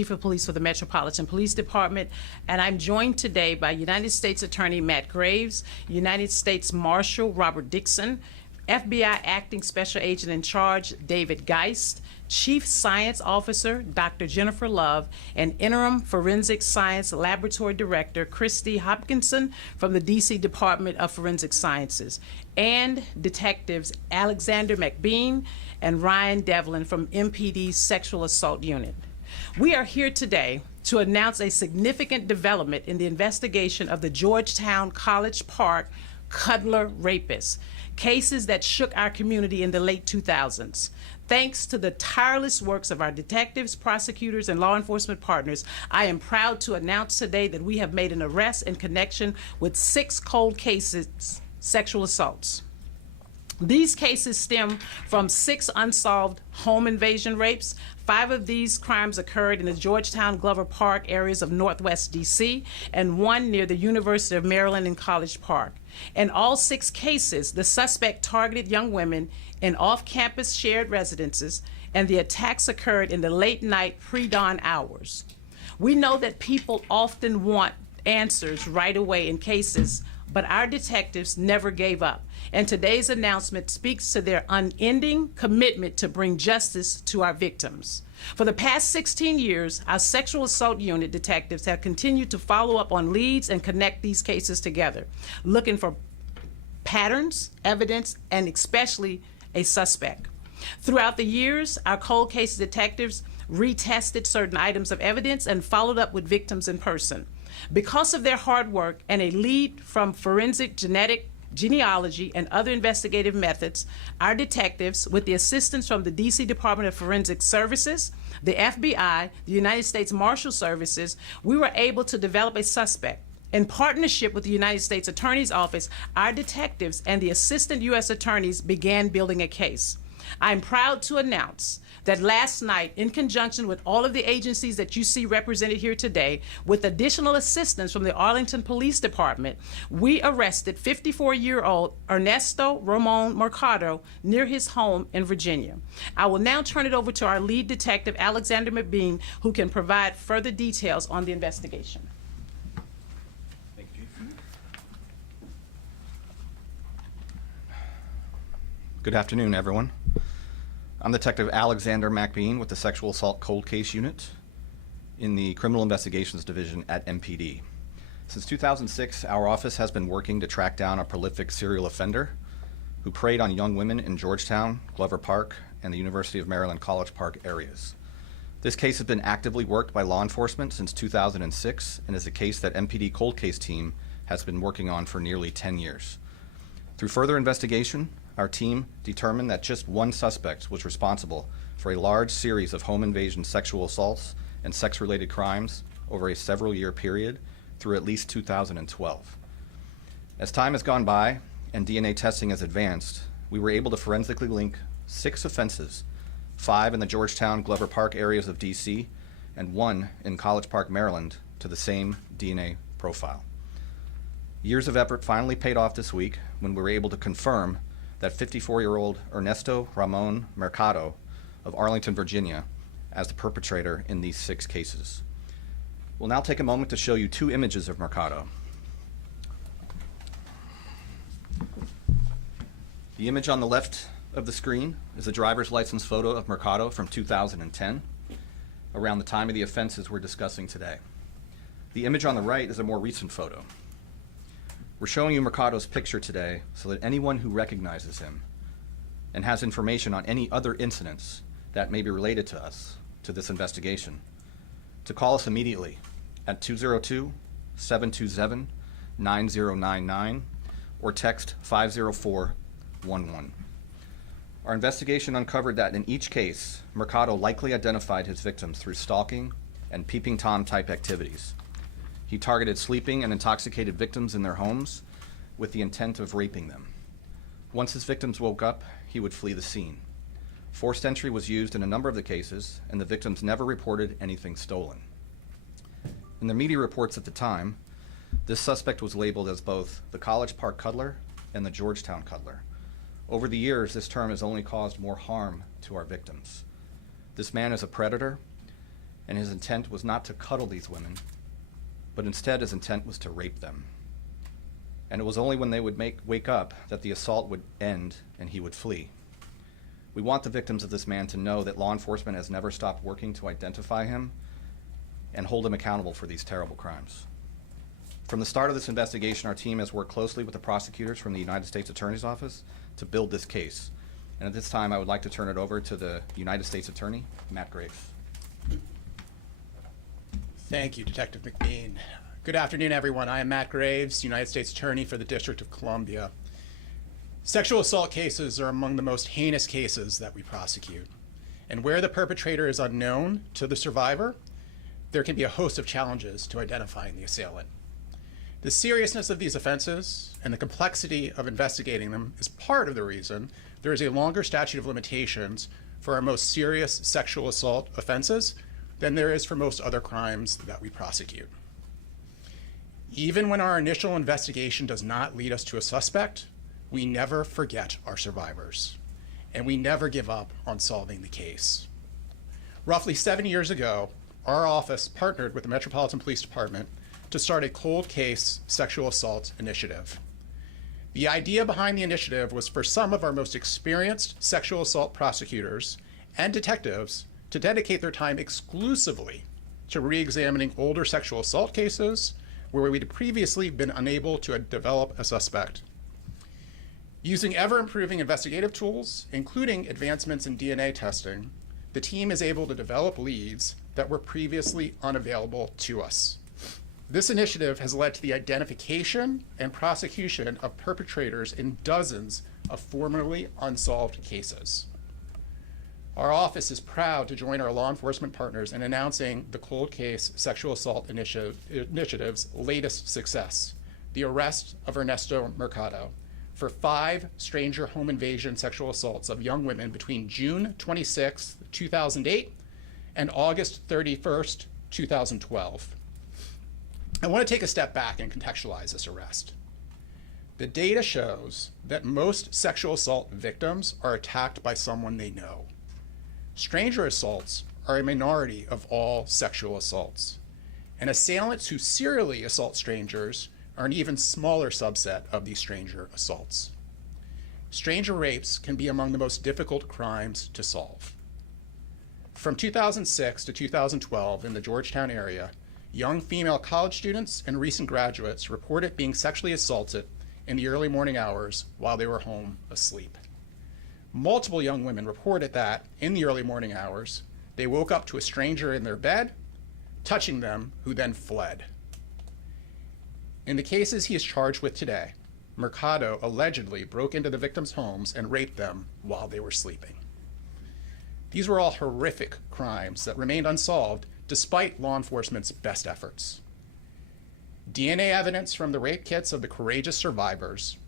Chief of Police for the Metropolitan Police Department, and I'm joined today by United States Attorney Matt Graves, United States Marshal Robert Dixon, FBI Acting Special Agent in Charge David Geist, Chief Science Officer Dr. Jennifer Love, and Interim Forensic Science Laboratory Director Christy Hopkinson from the DC Department of Forensic Sciences, and Detectives Alexander McBean and Ryan Devlin from MPD's Sexual Assault Unit. We are here today to announce a significant development in the investigation of the Georgetown College Park Cutler rapists, cases that shook our community in the late 2000s. Thanks to the tireless works of our detectives, prosecutors, and law enforcement partners, I am proud to announce today that we have made an arrest in connection with 6 cold cases, sexual assaults. These cases stem from 6 unsolved home invasion rapes. 5 of these crimes occurred in the Georgetown, Glover Park areas of Northwest DC, and 1 near the University of Maryland in College Park. In all 6 cases, the suspect targeted young women in off-campus shared residences, and the attacks occurred in the late-night, pre-dawn hours. We know that people often want answers right away in cases, but our detectives never gave up, and today's announcement speaks to their unending commitment to bring justice to our victims. For the past 16 years, our sexual assault unit detectives have continued to follow up on leads and connect these cases together, looking for patterns, evidence, and especially a suspect. Throughout the years, our cold case detectives retested certain items of evidence and followed up with victims in person. Because of their hard work and a lead from forensic genealogy and other investigative methods, our detectives, with the assistance from the DC Department of Forensic Services, the FBI, the United States Marshal Services, we were able to develop a suspect. In partnership with the United States Attorney's Office, our detectives and the assistant U.S. attorneys began building a case. I'm proud to announce that last night, in conjunction with all of the agencies that you see represented here today, with additional assistance from the Arlington Police Department, we arrested 54-year-old Ernesto Ramon Mercado near his home in Virginia. I will now turn it over to our lead detective, Alexander McBean, who can provide further details on the investigation. Thank you, Chief. Good afternoon, everyone. I'm Detective Alexander McBean with the Sexual Assault Cold Case Unit in the Criminal Investigations Division at MPD. Since 2006, our office has been working to track down a prolific serial offender who preyed on young women in Georgetown, Glover Park, and the University of Maryland College Park areas. This case has been actively worked by law enforcement since 2006 and is a case that MPD Cold Case Team has been working on for nearly 10 years. Through further investigation, our team determined that just one suspect was responsible for a large series of home invasion sexual assaults and sex-related crimes over a several-year period through at least 2012. As time has gone by and DNA testing has advanced, we were able to forensically link 6 offenses, 5 in the Georgetown, Glover Park areas of DC, and 1 in College Park, Maryland, to the same DNA profile. Years of effort finally paid off this week when we were able to confirm that 54-year-old Ernesto Ramon Mercado of Arlington, Virginia, as the perpetrator in these 6 cases. We'll now take a moment to show you 2 images of Mercado. The image on the left of the screen is a driver's license photo of Mercado from 2010, around the time of the offenses we're discussing today. The image on the right is a more recent photo. We're showing you Mercado's picture today so that anyone who recognizes him and has information on any other incidents that may be related to us, to this investigation, to call us immediately at 202-727-9099 or text 50411. Our investigation uncovered that in each case, Mercado likely identified his victims through stalking and peeping Tom type activities. He targeted sleeping and intoxicated victims in their homes with the intent of raping them. Once his victims woke up, he would flee the scene. Forced entry was used in a number of the cases, and the victims never reported anything stolen. In the media reports at the time, this suspect was labeled as both the College Park Cuddler and the Georgetown Cuddler. Over the years, this term has only caused more harm to our victims. This man is a predator, and his intent was not to cuddle these women, but instead his intent was to rape them. And it was only when they would wake up that the assault would end and he would flee. We want the victims of this man to know that law enforcement has never stopped working to identify him and hold him accountable for these terrible crimes. From the start of this investigation, our team has worked closely with the prosecutors from the United States Attorney's Office to build this case. And at this time, I would like to turn it over to the United States Attorney, Matt Graves. Thank you, Detective McBean. Good afternoon, everyone. I am Matt Graves, United States Attorney for the District of Columbia. Sexual assault cases are among the most heinous cases that we prosecute. And where the perpetrator is unknown to the survivor, there can be a host of challenges to identifying the assailant. The seriousness of these offenses and the complexity of investigating them is part of the reason there is a longer statute of limitations for our most serious sexual assault offenses than there is for most other crimes that we prosecute. Even when our initial investigation does not lead us to a suspect, we never forget our survivors, and we never give up on solving the case. Roughly 7 years ago, our office partnered with the Metropolitan Police Department to start a cold case sexual assault initiative. The idea behind the initiative was for some of our most experienced sexual assault prosecutors and detectives to dedicate their time exclusively to re-examining older sexual assault cases where we'd previously been unable to develop a suspect. Using ever-improving investigative tools, including advancements in DNA testing, the team is able to develop leads that were previously unavailable to us. This initiative has led to the identification and prosecution of perpetrators in dozens of formerly unsolved cases. Our office is proud to join our law enforcement partners in announcing the Cold Case Sexual Assault Initiative's latest success, the arrest of Ernesto Mercado, for 5 stranger home invasion sexual assaults of young women between June 26, 2008 and August 31st, 2012. I want to take a step back and contextualize this arrest. The data shows that most sexual assault victims are attacked by someone they know. Stranger assaults are a minority of all sexual assaults, and assailants who serially assault strangers are an even smaller subset of these stranger assaults. Stranger rapes can be among the most difficult crimes to solve. From 2006 to 2012 in the Georgetown area, young female college students and recent graduates reported being sexually assaulted in the early morning hours while they were home asleep. Multiple young women reported that in the early morning hours, they woke up to a stranger in their bed, touching them, who then fled. In the cases he is charged with today, Mercado allegedly broke into the victims' homes and raped them while they were sleeping. These were all horrific crimes that remained unsolved despite law enforcement's best efforts. DNA evidence from the rape kits of the courageous survivors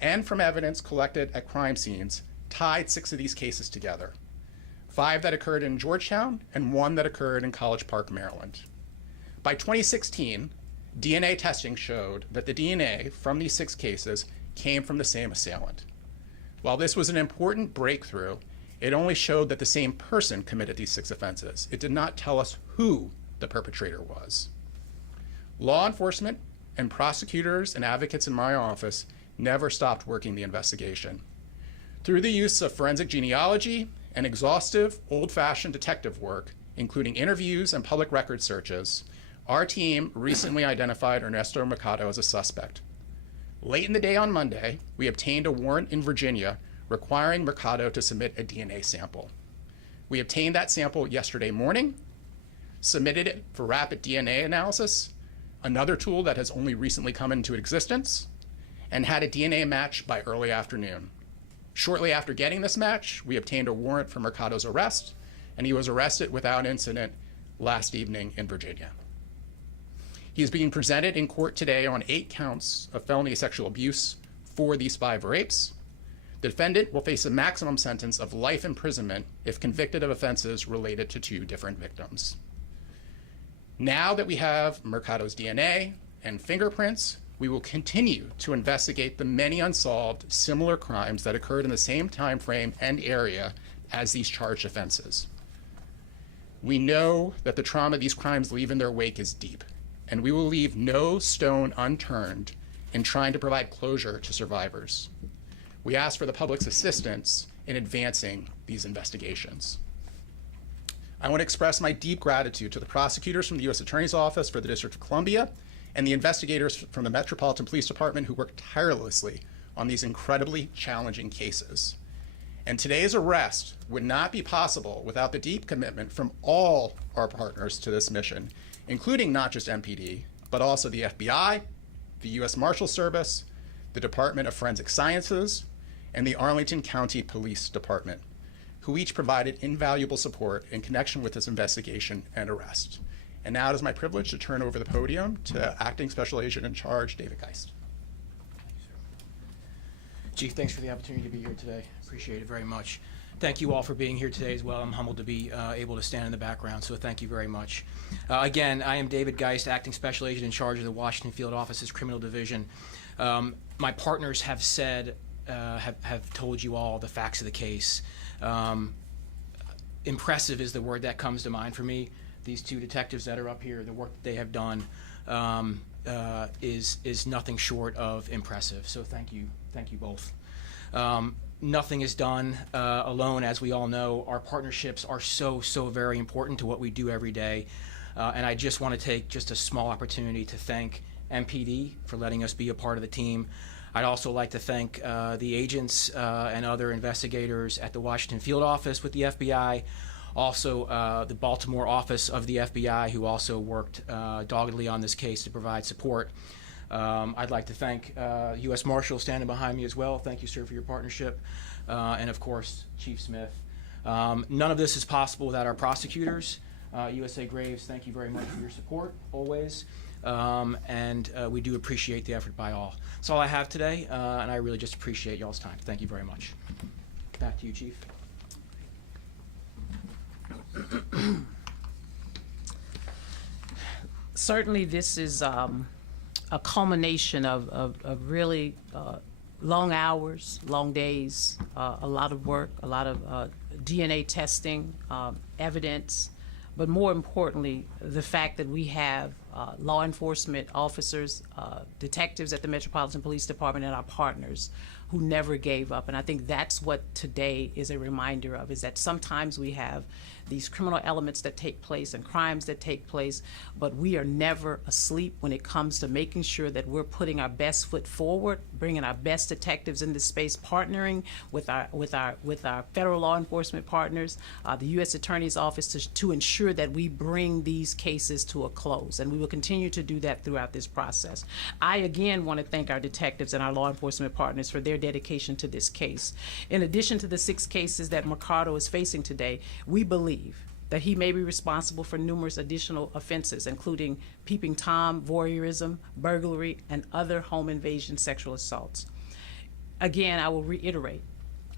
and from evidence collected at crime scenes tied 6 of these cases together, 5 that occurred in Georgetown and 1 that occurred in College Park, Maryland. By 2016, DNA testing showed that the DNA from these 6 cases came from the same assailant. While this was an important breakthrough, it only showed that the same person committed these 6 offenses. It did not tell us who the perpetrator was. Law enforcement and prosecutors and advocates in my office never stopped working the investigation. Through the use of forensic genealogy and exhaustive, old-fashioned detective work, including interviews and public record searches, our team recently identified Ernesto Mercado as a suspect. Late in the day on Monday, we obtained a warrant in Virginia requiring Mercado to submit a DNA sample. We obtained that sample yesterday morning, submitted it for rapid DNA analysis, another tool that has only recently come into existence, and had a DNA match by early afternoon. Shortly after getting this match, we obtained a warrant for Mercado's arrest, and he was arrested without incident last evening in Virginia. He is being presented in court today on 8 counts of felony sexual abuse for these 5 rapes. The defendant will face a maximum sentence of life imprisonment if convicted of offenses related to 2 different victims. Now that we have Mercado's DNA and fingerprints, we will continue to investigate the many unsolved similar crimes that occurred in the same time frame and area as these charged offenses. We know that the trauma these crimes leave in their wake is deep, and we will leave no stone unturned in trying to provide closure to survivors. We ask for the public's assistance in advancing these investigations. I want to express my deep gratitude to the prosecutors from the U.S. Attorney's Office for the District of Columbia and the investigators from the Metropolitan Police Department who worked tirelessly on these incredibly challenging cases. And today's arrest would not be possible without the deep commitment from all our partners to this mission, including not just MPD, but also the FBI, the U.S. Marshals Service, the Department of Forensic Sciences, and the Arlington County Police Department, who each provided invaluable support in connection with this investigation and arrest. And now it is my privilege to turn over the podium to Acting Special Agent in Charge, David Geist. Chief, thanks for the opportunity to be here today. Appreciate it very much. Thank you all for being here today as well. I'm humbled to be able to stand in the background, so thank you very much. Again, I am David Geist, Acting Special Agent in Charge of the Washington Field Office's Criminal Division. My partners have said, have told you all the facts of the case. Impressive is the word that comes to mind for me. These two detectives that are up here, the work that they have done is nothing short of impressive. So thank you both. Nothing is done alone, as we all know. Our partnerships are so very important to what we do every day. And I just want to take just a small opportunity to thank MPD for letting us be a part of the team. I'd also like to thank the agents and other investigators at the Washington Field Office with the FBI, also the Baltimore office of the FBI, who also worked doggedly on this case to provide support. I'd like to thank U.S. Marshal standing behind me as well. Thank you, sir, for your partnership. And of course, Chief Smith. None of this is possible without our prosecutors. USA Graves, thank you very much for your support, always. And we do appreciate the effort by all. That's all I have today, and I really just appreciate y'all's time. Thank you very much. Back to you, Chief. Certainly, this is a culmination of really long hours, long days, a lot of work, a lot of DNA testing, evidence, but more importantly, the fact that we have law enforcement officers, detectives at the Metropolitan Police Department, and our partners who never gave up. And I think that's what today is a reminder of, is that sometimes we have these criminal elements that take place and crimes that take place, but we are never asleep when it comes to making sure that we're putting our best foot forward, bringing our best detectives in this space, partnering with our federal law enforcement partners, the U.S. Attorney's Office, to ensure that we bring these cases to a close. And we will continue to do that throughout this process. I again want to thank our detectives and our law enforcement partners for their dedication to this case. In addition to the 6 cases that Mercado is facing today, we believe that he may be responsible for numerous additional offenses, including peeping Tom, voyeurism, burglary, and other home invasion sexual assaults. Again, I will reiterate,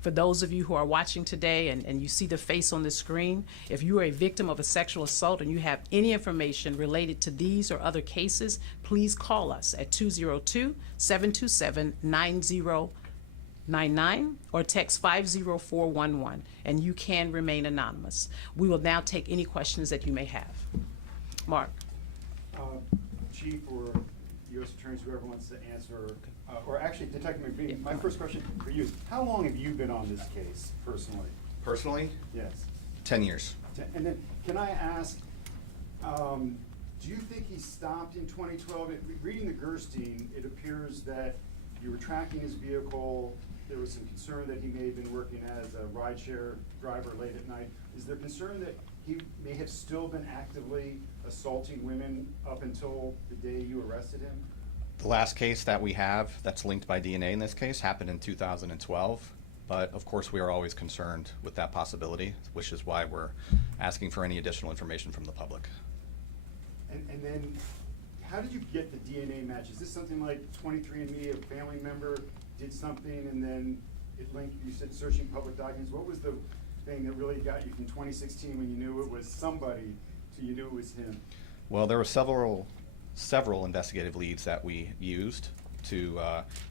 for those of you who are watching today and you see the face on the screen, if you are a victim of a sexual assault and you have any information related to these or other cases, please call us at 202-727-9099 or text 50411, and you can remain anonymous. We will now take any questions that you may have. Mark. Chief or U.S. attorneys, whoever wants to answer, or actually Detective McBean, my first question for you is, how long have you been on this case personally? Personally, Yes. 10 years. And then, can I ask, do you think he stopped in 2012? Reading the Gerstein, it appears that you were tracking his vehicle. There was some concern that he may have been working as a rideshare driver late at night. Is there concern that he may have still been actively assaulting women up until the day you arrested him? The last case that we have that's linked by DNA in this case happened in 2012, but of course we are always concerned with that possibility, which is why we're asking for any additional information from the public. And then, how did you get the DNA match? Is this something like 23andMe, a family member did something and then it linked, you said searching public documents? What was the thing that really got you from 2016 when you knew it was somebody to you knew it was him? Well, there were several investigative leads that we used to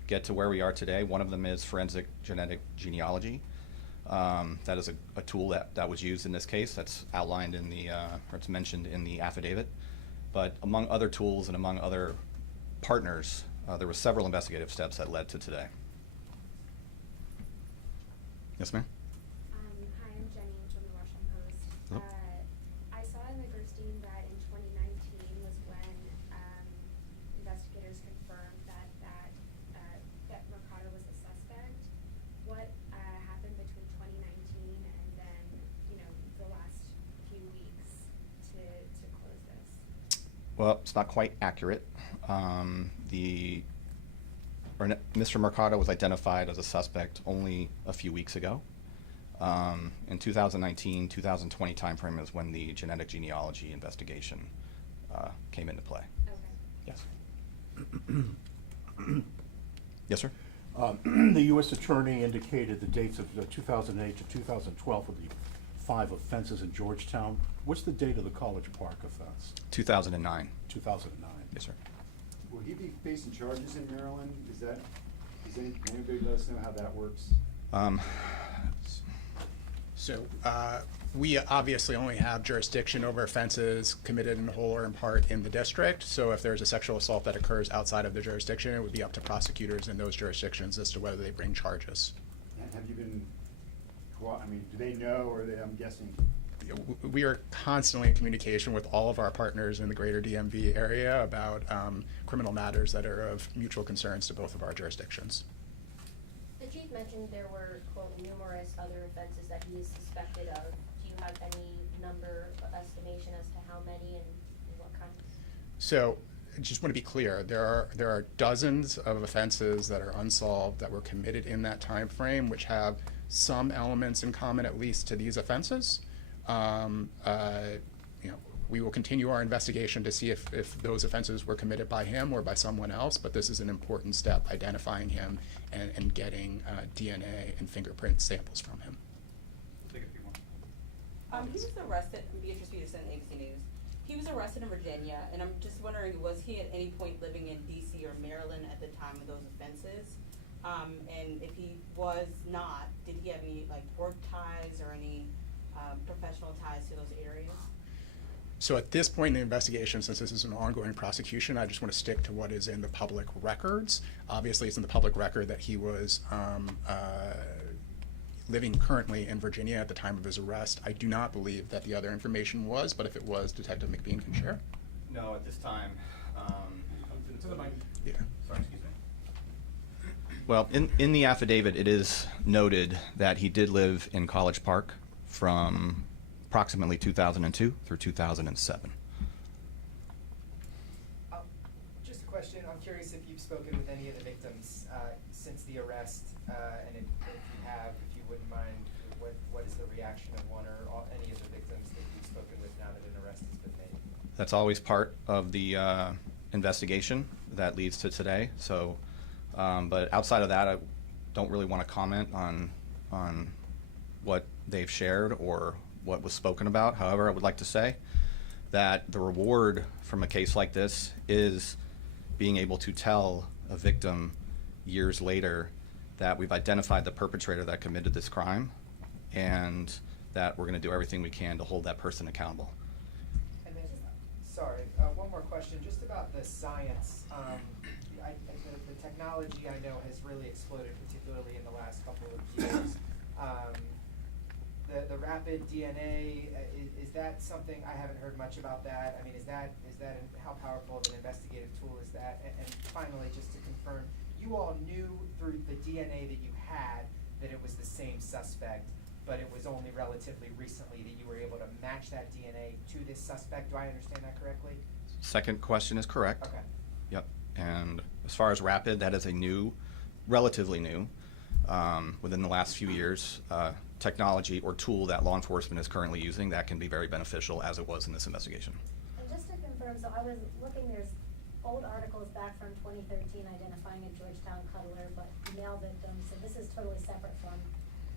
get to where we are today. One of them is forensic genetic genealogy. That is a tool that was used in this case. That's outlined in the, or it's mentioned in the affidavit. But among other tools and among other partners, there were several investigative steps that led to today. Yes, ma'am? Hi, I'm Jenny from the Washington Post. Hello. I saw in the Gerstein that in 2019 was when investigators confirmed that Mercado was a suspect. What happened between 2019 and then, the last few weeks to close this? Well, it's not quite accurate. Mr. Mercado was identified as a suspect only a few weeks ago. In 2019, 2020 timeframe is when the genetic genealogy investigation came into play. Okay. Yes. Yes, sir? The U.S. Attorney indicated the dates of 2008 to 2012 for the 5 offenses in Georgetown. What's the date of the College Park offense? 2009. 2009. Yes, sir. Will he be facing charges in Maryland? Can anybody let us know how that works? So we obviously only have jurisdiction over offenses committed in whole or in part in the district. So if there's a sexual assault that occurs outside of the jurisdiction, it would be up to prosecutors in those jurisdictions as to whether they bring charges. And have you been, do they know, or I'm guessing? We are constantly in communication with all of our partners in the greater DMV area about criminal matters that are of mutual concerns to both of our jurisdictions. The chief mentioned there were, quote, numerous other offenses that he is suspected of. Do you have any number or estimation as to how many and what kinds? So I just want to be clear, there are dozens of offenses that are unsolved that were committed in that time frame, which have some elements in common, at least, to these offenses. We will continue our investigation to see if those offenses were committed by him or by someone else, but this is an important step, identifying him and getting DNA and fingerprint samples from him. He was arrested, Beatrice Peterson, ABC News. He was arrested in Virginia, and I'm just wondering, was he at any point living in DC or Maryland at the time of those offenses? And if he was not, did he have any work ties or any professional ties to those areas? So at this point in the investigation, since this is an ongoing prosecution, I just want to stick to what is in the public records. Obviously, it's in the public record that he was living currently in Virginia at the time of his arrest. I do not believe that the other information was, but if it was, Detective McBean can share. No, at this time. Yeah. Sorry, excuse me. Well, in the affidavit, it is noted that he did live in College Park from approximately 2002 through 2007. Just a question. I'm curious if you've spoken with any of the victims since the arrest, and if you have, if you wouldn't mind, what is the reaction of one or any of the victims that you've spoken with now that an arrest has been made? That's always part of the investigation that leads to today. So, but outside of that, I don't really want to comment on what they've shared or what was spoken about. However, I would like to say that the reward from a case like this is being able to tell a victim years later that we've identified the perpetrator that committed this crime and that we're going to do everything we can to hold that person accountable. And then, sorry, one more question, just about the science. The technology I know has really exploded, particularly in the last couple of years. The rapid DNA, is that something, I haven't heard much about that. I mean, how powerful of an investigative tool is that? And finally, just to confirm, you all knew through the DNA that you had that it was the same suspect, but it was only relatively recently that you were able to match that DNA to this suspect. Do I understand that correctly? Second question is correct. Okay. Yep. And as far as rapid, that is a new, relatively new, within the last few years, technology or tool that law enforcement is currently using that can be very beneficial, as it was in this investigation. And just to confirm, so I was looking, there's old articles back from 2013 identifying a Georgetown cuddler, but male victims, so this is totally separate from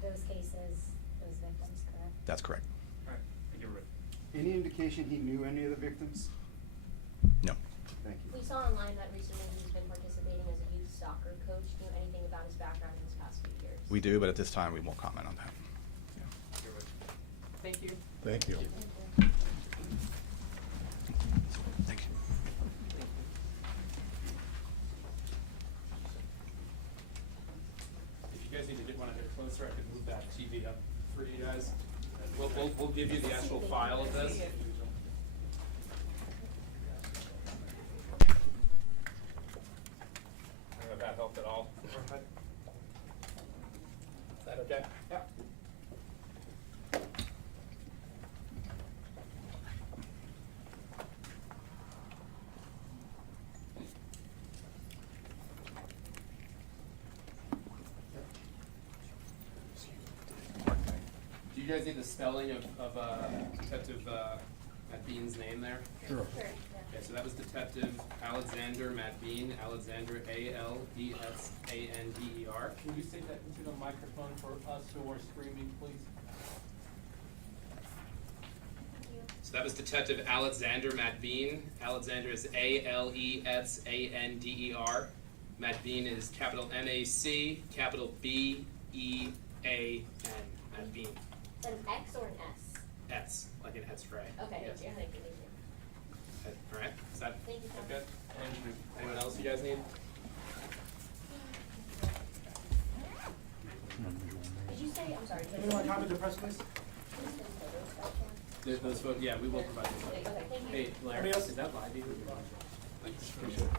those cases, those victims, correct? That's correct. All right, thank you, Rick. Any indication he knew any of the victims? No. Thank you. We saw online that recently he's been participating as a youth soccer coach. Do you know anything about his background in his past few years? We do, but at this time we won't comment on that. Thank you. Thank you. Thank you. If you guys need to get one a bit closer, I can move that TV up for you guys. We'll give you the actual file of this. I don't know if that helped at all. Is that okay? Yeah. Do you guys need the spelling of Detective Matt Bean's name there? Sure. Sure, Okay, so that was Detective Alexander Matt Bean, Alexander A-L-E-S-A-N-D-E-R. Can you say that into the microphone for us who are streaming, please? So that was Detective Alexander Matt Bean. Alexander is A-L-E-S-A-N-D-E-R. Matt Bean is capital M-A-C, capital B-E-A-N. Matt Bean. an X or an S? S, like an X-ray. Okay, Yes. thank you. All right, is that Thank you, Tom. good? Anyone else you guys need? Did you say, I'm sorry, Anyone want to comment to the press, please? Those vote, yeah, we will provide those. Okay, thank you. Hey, Larry, Anybody else? is that live? Thanks. Appreciate it.